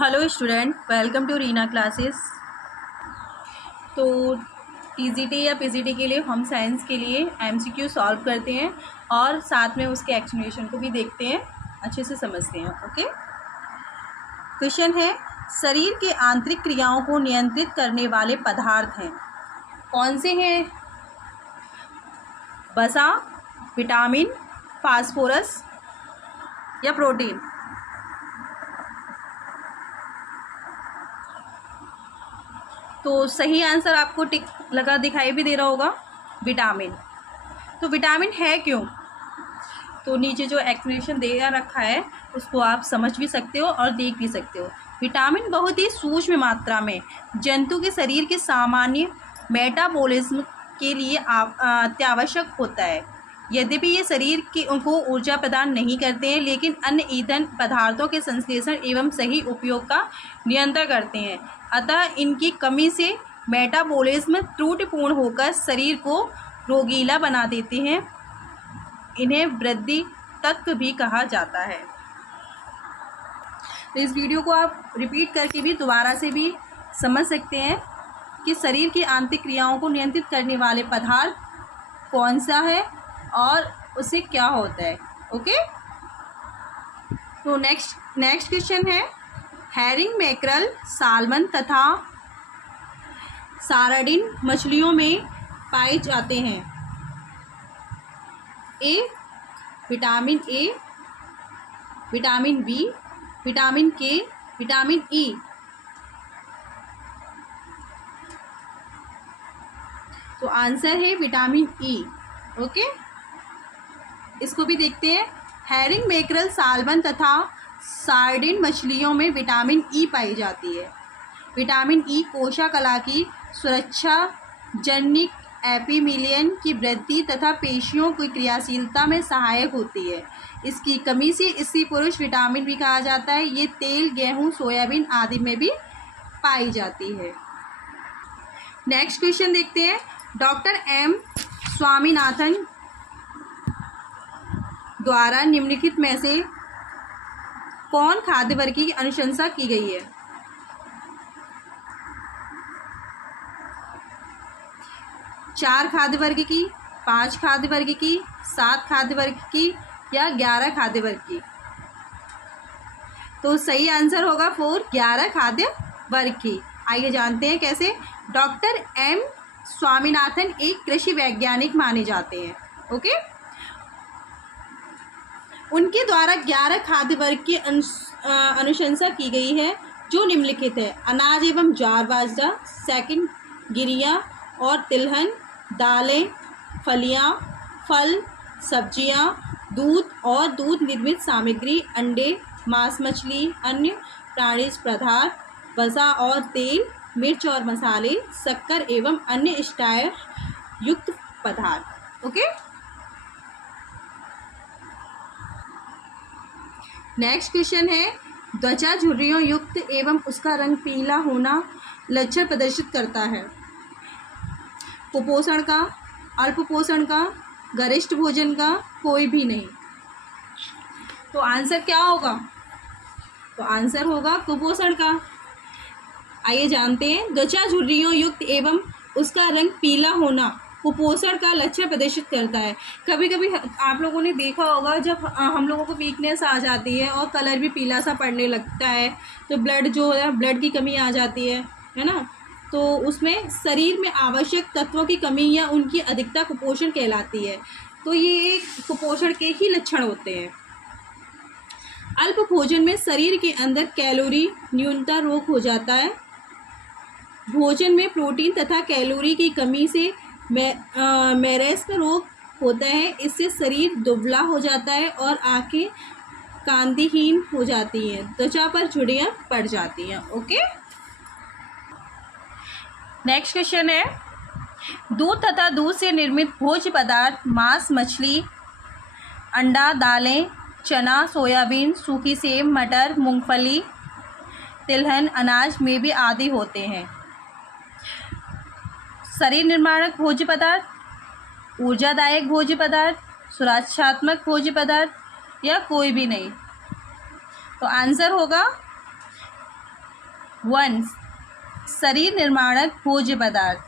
Hello student, welcome to Reena classes. तो TGT या PGT के लिए हम साइंस के लिए एमसीक्यू सॉल्व करते हैं और साथ में उसके एक्सप्लेनेशन को भी देखते हैं, अच्छे से समझते हैं। ओके, क्वेश्चन है शरीर के आंतरिक क्रियाओं को नियंत्रित करने वाले पदार्थ हैं, कौन से हैं? वसा, विटामिन, फास्फोरस या प्रोटीन? तो सही आंसर आपको टिक लगा दिखाई भी दे रहा होगा, विटामिन। तो विटामिन है क्यों? तो नीचे जो एक्सप्लेनेशन दे रखा है उसको आप समझ भी सकते हो और देख भी सकते हो। विटामिन बहुत ही सूक्ष्म मात्रा में जंतु के शरीर के सामान्य मेटाबॉलिज्म के लिए अत्यावश्यक होता है। यद्यपि ये शरीर की उनको ऊर्जा प्रदान नहीं करते हैं, लेकिन अन्य ईंधन पदार्थों के संश्लेषण एवं सही उपयोग का नियंत्रण करते हैं। अतः इनकी कमी से मेटाबॉलिज्म त्रुटिपूर्ण होकर शरीर को रोगीला बना देते हैं। इन्हें वृद्धि तत्व भी कहा जाता है। तो इस वीडियो को आप रिपीट करके भी दोबारा से भी समझ सकते हैं कि शरीर की आंतरिक क्रियाओं को नियंत्रित करने वाले पदार्थ कौन सा है और उससे क्या होता है। ओके, तो नेक्स्ट क्वेश्चन है हैरिंग, मैकरल, साल्मन तथा सारडिन मछलियों में पाए जाते हैं। A vitamin A, vitamin B, vitamin K, vitamin E. तो आंसर है विटामिन ई। ओके, इसको भी देखते हैं। हैरिंग, मैकरल, साल्मन तथा सार्डिन मछलियों में विटामिन ई पाई जाती है। विटामिन ई कोशिका की सुरक्षा, जनिक एपिमीलियन की वृद्धि तथा पेशियों की क्रियाशीलता में सहायक होती है। इसकी कमी से स्त्री पुरुष विटामिन भी कहा जाता है। ये तेल, गेहूं, सोयाबीन आदि में भी पाई जाती है। नेक्स्ट क्वेश्चन देखते हैं। डॉक्टर एम स्वामीनाथन द्वारा निम्नलिखित में से कौन खाद्य वर्ग की अनुशंसा की गई है? चार खाद्य वर्ग की, 5 खाद्य वर्ग की, 7 खाद्य वर्ग की या 11 खाद्य वर्ग की? तो सही आंसर होगा 4, 11 खाद्य वर्ग की। आइए जानते हैं कैसे। डॉक्टर एम स्वामीनाथन एक कृषि वैज्ञानिक माने जाते हैं। ओके, उनके द्वारा 11 खाद्य वर्ग की अनुशंसा की गई है, जो निम्नलिखित है। अनाज एवं ज्वार बाजरा, सेकंड गिरिया और तिलहन, दालें, फलियां, फल, सब्जियां, दूध और दूध निर्मित सामग्री, अंडे, मांस, मछली, अन्य प्राणिज पदार्थ, वसा और तेल, मिर्च और मसाले, शक्कर एवं अन्य स्टार्च युक्त पदार्थ। ओके, नेक्स्ट क्वेश्चन है त्वचा झुर्रियों युक्त एवं उसका रंग पीला होना लक्षण प्रदर्शित करता है। कुपोषण का, अल्प पोषण का, गरिष्ठ भोजन का, कोई भी नहीं। तो आंसर क्या होगा? तो आंसर होगा कुपोषण का। आइए जानते हैं। त्वचा झुर्रियों युक्त एवं उसका रंग पीला होना कुपोषण का लक्षण प्रदर्शित करता है। कभी कभी आप लोगों ने देखा होगा, जब हम लोगों को वीकनेस आ जाती है और कलर भी पीला सा पड़ने लगता है, तो ब्लड जो है, ब्लड की कमी आ जाती है ना, तो उसमें शरीर में आवश्यक तत्वों की कमी या उनकी अधिकता कुपोषण कहलाती है। तो ये कुपोषण के ही लक्षण होते हैं। अल्प भोजन में शरीर के अंदर कैलोरी न्यूनता रोग हो जाता है। भोजन में प्रोटीन तथा कैलोरी की कमी से मेरेस्म रोग होता है। इससे शरीर दुबला हो जाता है और आंखें कांतिहीन हो जाती हैं, त्वचा पर झुर्रियां पड़ जाती हैं। ओके, नेक्स्ट क्वेश्चन है दूध तथा दूध से निर्मित भोज्य पदार्थ मांस, मछली, अंडा, दालें, चना, सोयाबीन, सूखी सेब, मटर, मूंगफली, तिलहन, अनाज में भी आदि होते हैं। शरीर निर्माणक भोज्य पदार्थ, ऊर्जादायक भोज्य पदार्थ, सुरक्षात्मक भोज्य पदार्थ या कोई भी नहीं। तो आंसर होगा वन, शरीर निर्माणक भोज्य पदार्थ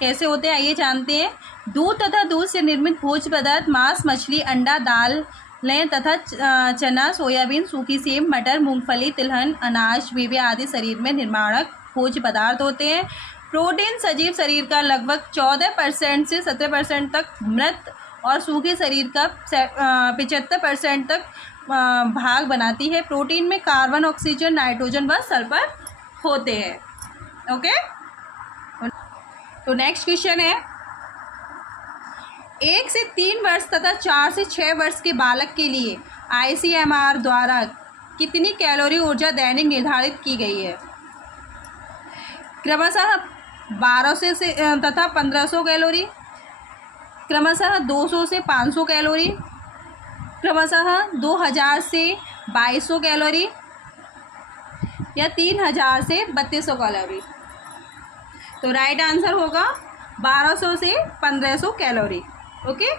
कैसे होते हैं आइए जानते हैं। दूध तथा दूध से निर्मित भोज्य पदार्थ मांस, मछली, अंडा, दालें तथा चना, सोयाबीन, सूखी सेब, मटर, मूंगफली, तिलहन, अनाज, मेवे आदि शरीर में निर्माणक भोज्य पदार्थ होते हैं। प्रोटीन सजीव शरीर का लगभग 14% से 17% तक मृत और सूखे शरीर का 75% तक भाग बनाती है। प्रोटीन में कार्बन, ऑक्सीजन, नाइट्रोजन व सल्फर होते हैं। ओके, तो नेक्स्ट क्वेश्चन है 1 से 3 वर्ष तथा 4 से 6 वर्ष के बालक के लिए ICMR द्वारा कितनी कैलोरी ऊर्जा दैनिक निर्धारित की गई है? क्रमशः 1200 से तथा 1500 कैलोरी, क्रमशः 200 से 500 कैलोरी, क्रमशः 2000 से 2200 कैलोरी या 3000 से 3200 कैलोरी। तो राइट आंसर होगा 1200 से 1500 कैलोरी। ओके,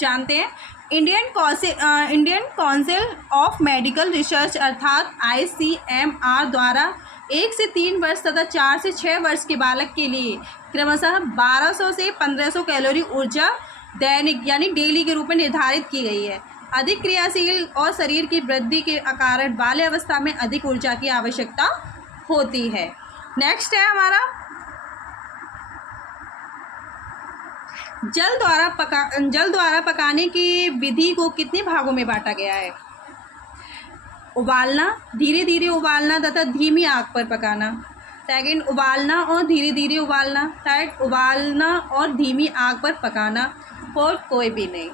जानते हैं Indian council of medical research अर्थात ICMR द्वारा 1 से 3 वर्ष तथा 4 से 6 वर्ष के बालक के लिए क्रमशः 1200 से 1500 कैलोरी ऊर्जा दैनिक यानी डेली के रूप में निर्धारित की गई है। अधिक क्रियाशील और शरीर की वृद्धि के कारण बाल्य अवस्था में अधिक ऊर्जा की आवश्यकता होती है। नेक्स्ट है हमारा जल द्वारा पकाने की विधि को कितने भागों में बांटा गया है? उबालना, धीरे धीरे उबालना तथा धीमी आग पर पकाना। सेकंड, उबालना और धीरे धीरे उबालना। थर्ड, उबालना और धीमी आग पर पकाना। फोर्थ, कोई भी नहीं।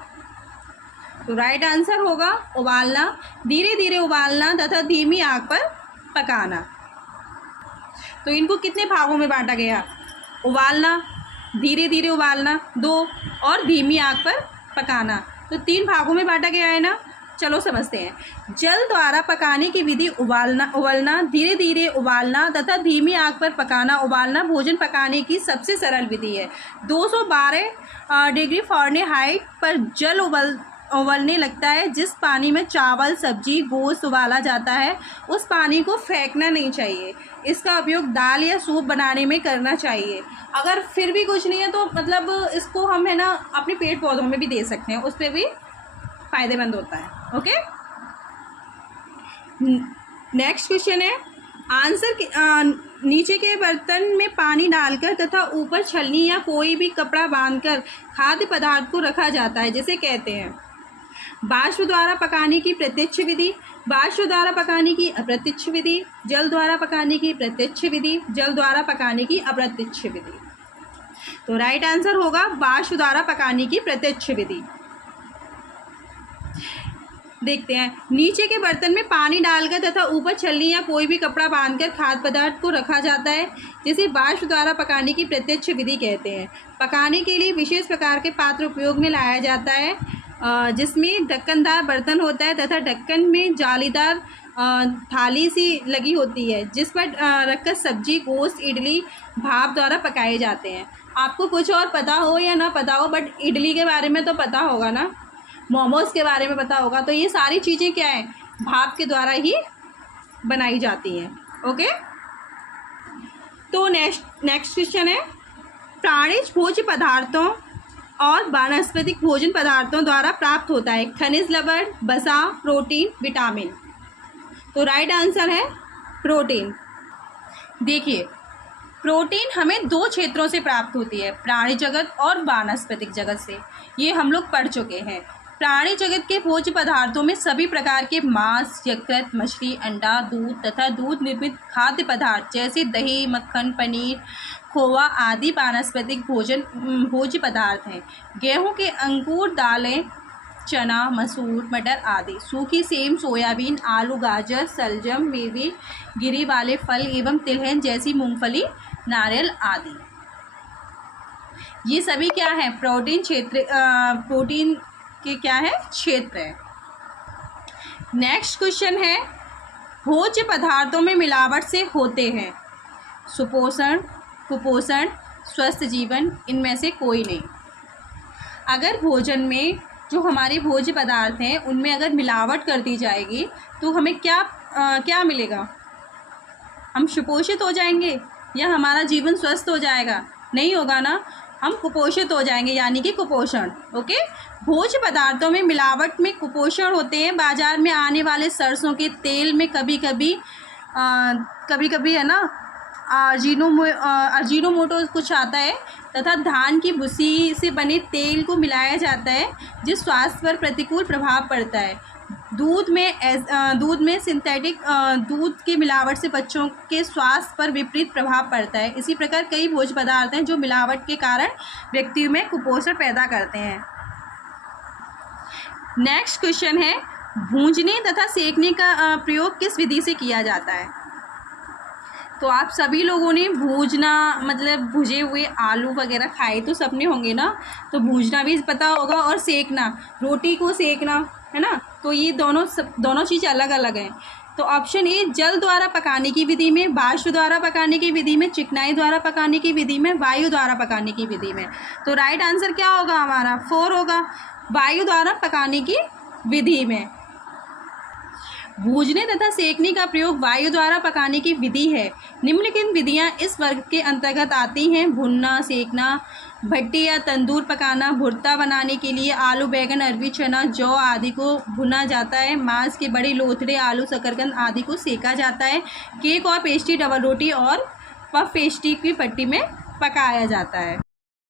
तो राइट आंसर होगा उबालना, धीरे धीरे उबालना तथा धीमी आग पर पकाना। तो इनको कितने भागों में बांटा गया? उबालना, धीरे धीरे उबालना 2 और धीमी आग पर पकाना। तो 3 भागों में बांटा गया है ना। चलो समझते हैं। जल द्वारा पकाने की विधि उबालना, धीरे धीरे उबालना तथा धीमी आग पर पकाना। उबालना भोजन पकाने की सबसे सरल विधि है। 212 डिग्री फ़ारेनहाइट पर जल उबलने लगता है। जिस पानी में चावल, सब्जी, गोश्त उबाला जाता है उस पानी को फेंकना नहीं चाहिए। इसका उपयोग दाल या सूप बनाने में करना चाहिए। अगर फिर भी कुछ नहीं है तो मतलब इसको हम है ना अपने पेड़ पौधों में भी दे सकते हैं, उस पर भी फ़ायदेमंद होता है। ओके, नेक्स्ट क्वेश्चन है आंसर नीचे के बर्तन में पानी डालकर तथा ऊपर छलनी या कोई भी कपड़ा बांधकर खाद्य पदार्थ को रखा जाता है जिसे कहते हैं वाष्प द्वारा पकाने की प्रत्यक्ष विधि, वाष्प द्वारा पकाने की अप्रत्यक्ष विधि, जल द्वारा पकाने की प्रत्यक्ष विधि, जल द्वारा पकाने की अप्रत्यक्ष विधि। तो राइट आंसर होगा वाष्प द्वारा पकाने की प्रत्यक्ष विधि। देखते हैं नीचे के बर्तन में पानी डालकर तथा ऊपर छलनी या कोई भी कपड़ा बांधकर खाद्य पदार्थ को रखा जाता है जिसे वाष्प द्वारा पकाने की प्रत्यक्ष विधि कहते हैं। पकाने के लिए विशेष प्रकार के पात्र उपयोग में लाया जाता है जिसमें ढक्कनदार बर्तन होता है तथा ढक्कन में जालीदार थाली सी लगी होती है जिस पर रखकर सब्जी, गोश्त, इडली भाप द्वारा पकाए जाते हैं। आपको कुछ और पता हो या ना पता हो बट इडली के बारे में तो पता होगा ना, मोमोज के बारे में पता होगा। तो ये सारी चीज़ें क्या है, भाप के द्वारा ही बनाई जाती हैं। ओके, तो नेक्स्ट क्वेश्चन है प्राणिज भोज्य पदार्थों और वानस्पतिक भोजन पदार्थों द्वारा प्राप्त होता है खनिज लवण, वसा, प्रोटीन, विटामिन। तो राइट आंसर है प्रोटीन। देखिए प्रोटीन हमें 2 क्षेत्रों से प्राप्त होती है, प्राणी जगत और वानस्पतिक जगत से। ये हम लोग पढ़ चुके हैं। प्राणी जगत के भोज्य पदार्थों में सभी प्रकार के मांस, यकृत, मछली, अंडा, दूध तथा दूध निर्मित खाद्य पदार्थ जैसे दही, मक्खन, पनीर, खोवा आदि वानस्पतिक भोज्य पदार्थ हैं। गेहूं के अंकुर, दालें, चना, मसूर, मटर आदि, सूखी सेम, सोयाबीन, आलू, गाजर, शलजम, मेवे, गिरी वाले फल एवं तिलहन जैसी मूंगफली, नारियल आदि। ये सभी क्या है, प्रोटीन के क्या है, क्षेत्र है। नेक्स्ट क्वेश्चन है भोज्य पदार्थों में मिलावट से होते हैं सुपोषण, कुपोषण, स्वस्थ जीवन, इनमें से कोई नहीं। अगर भोजन में जो हमारे भोज्य पदार्थ हैं उनमें अगर मिलावट कर दी जाएगी तो हमें क्या मिलेगा, हम सुपोषित हो जाएंगे या हमारा जीवन स्वस्थ हो जाएगा? नहीं होगा ना, हम कुपोषित हो जाएंगे, यानी कि कुपोषण। ओके। भोज्य पदार्थों में मिलावट में कुपोषण होते हैं। बाजार में आने वाले सरसों के तेल में कभी कभी है ना अजीनोमोटो कुछ आता है, तथा धान की भूसी से बने तेल को मिलाया जाता है, जिस स्वास्थ्य पर प्रतिकूल प्रभाव पड़ता है। दूध में सिंथेटिक दूध की मिलावट से बच्चों के स्वास्थ्य पर विपरीत प्रभाव पड़ता है। इसी प्रकार कई भोज्य पदार्थ हैं जो मिलावट के कारण व्यक्ति में कुपोषण पैदा करते हैं। नेक्स्ट क्वेश्चन है, भूंजने तथा सेकने का प्रयोग किस विधि से किया जाता है? तो आप सभी लोगों ने भूंजना मतलब भुजे हुए आलू वगैरह खाए तो सबने होंगे ना, तो भूंजना भी पता होगा और सेकना, रोटी को सेकना, है ना। तो ये दोनों चीज़ अलग अलग हैं। तो ऑप्शन ए, जल द्वारा पकाने की विधि में, वाष्प द्वारा पकाने की विधि में, चिकनाई द्वारा पकाने की विधि में, वायु द्वारा पकाने की विधि में। तो राइट आंसर क्या होगा हमारा? 4 होगा, वायु द्वारा पकाने की विधि में। भूंजने तथा सेकने का प्रयोग वायु द्वारा पकाने की विधि है। निम्नलिखित विधियां इस वर्ग के अंतर्गत आती हैं: भुनना, सेकना, भट्टी या तंदूर पकाना, भुर्ता बनाने के लिए आलू, बैगन, अरबी, चना, जौ आदि को भुना जाता है, मांस के बड़े लोथड़े, आलू, शकरकंद आदि को सेका जाता है, केक और पेस्ट्री, डबल रोटी और पफ पेस्ट्री की भट्टी में पकाया जाता है।